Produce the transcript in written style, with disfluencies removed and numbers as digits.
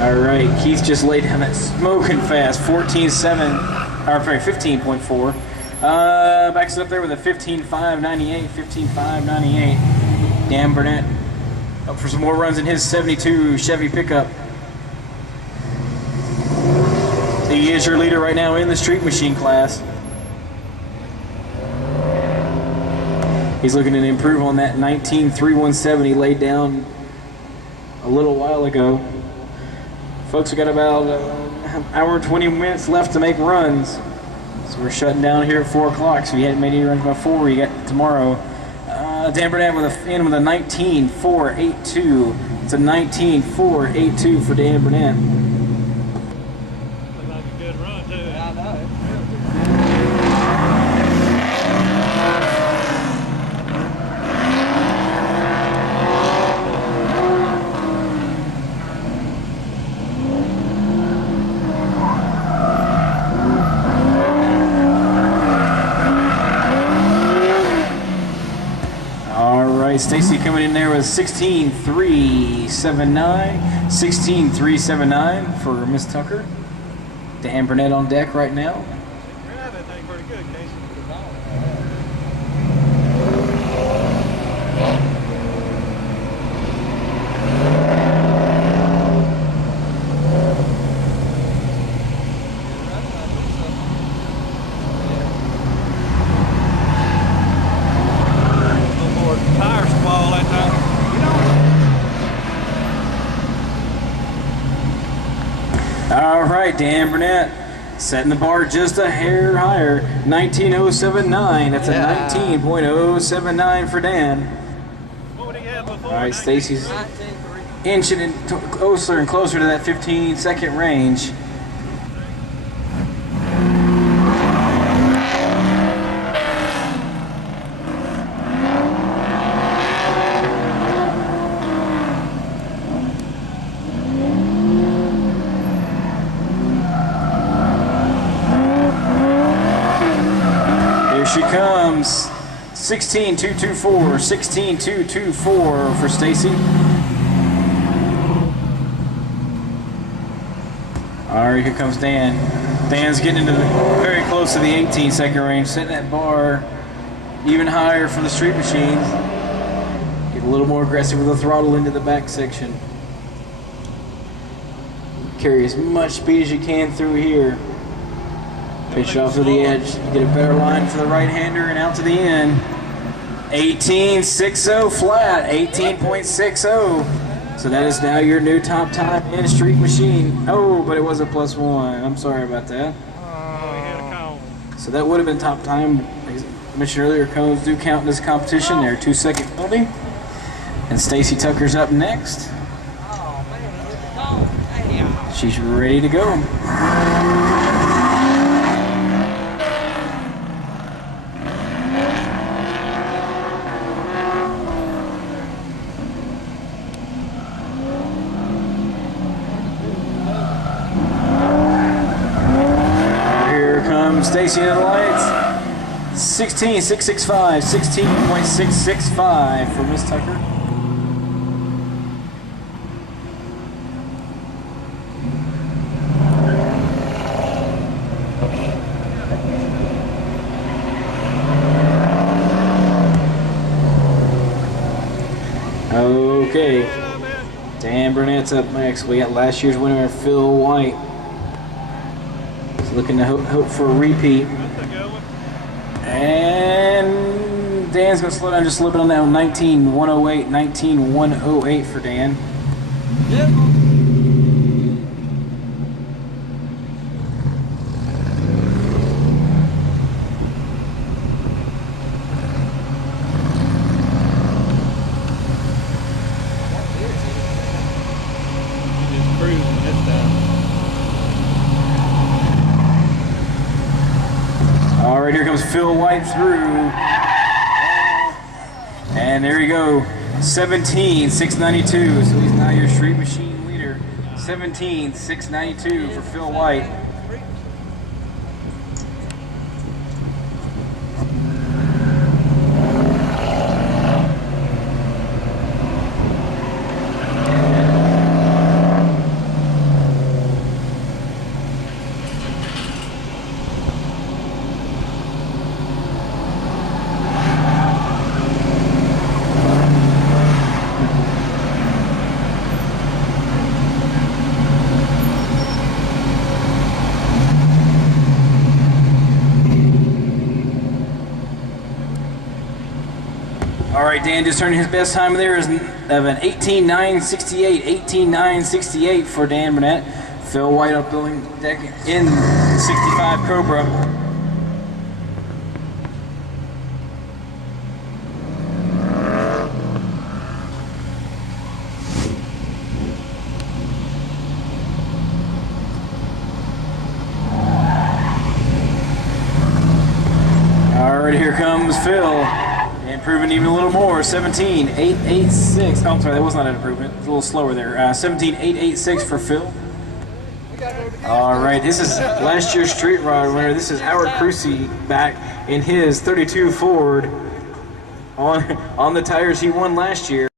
All right, Keith just laid down that smoking fast 14.7, or sorry, 15.4. Backs it up there with a 15.598, 15.598. Dan Burnett up for some more runs in his 72 Chevy pickup. He is your leader right now in the Street Machine class. He's looking to improve on that 19.317 he laid down a little while ago. Folks, we got about an hour and 20 minutes left to make runs. So we're shutting down here at 4 o'clock. So if you hadn't made any runs by 4, you got tomorrow. Dan Burnett with a 19.482. It's a 19.482 for Dan Burnett. Looks like a good run, too. Yeah, I know. Stacy coming in there with 16.379, 16.379 for Miss Tucker. Dan Burnett on deck right now. Yeah, that thing pretty good, Casey. All right, Dan Burnett setting the bar just a hair higher, 19.079. That's a 19.079 for Dan. What would he have before? All right, Stacy's inching in closer and closer to that 15-second range. She comes, 16.224, 16.224 for Stacy. All right, here comes Dan. Dan's getting into very close to the 18-second range, setting that bar even higher for the Street Machines. Get a little more aggressive with the throttle into the back section. Carry as much speed as you can through here. Pitch off to the edge, get a better line for the right-hander and out to the end. 18.60 flat, 18.60. So that is now your new top time in Street Machine. Oh, but it was a +1. I'm sorry about that. So that would have been top time. As I mentioned earlier, cones do count in this competition. They're a 2-second penalty. And Stacy Tucker's up next. She's ready to go. Stacy into the lights. 16.665, 16.665 for Miss Tucker. Okay, Dan Burnett's up next. We got last year's winner, Phil White. Looking to hope for a repeat. And Dan's going to slow down just a little bit on that 19.108, 19.108 for Dan. Just cruising this time. All right, here comes Phil White through. And there you go, 17.692. So he's now your Street Machine leader. 17.692 for Phil White. right, Dan just turned his best time there is of an 18.968. 18.968 for Dan Burnett. Phil White up building deck in 65 Cobra. Alright, here comes Phil. Improving even a little more. 17.886. Oh, I'm sorry, that was not an improvement. It's a little slower there. 17.886 for Phil. Alright, this is last year's Street Rod winner. This is Howard Crucy back in his 32 Ford on the tires he won last year.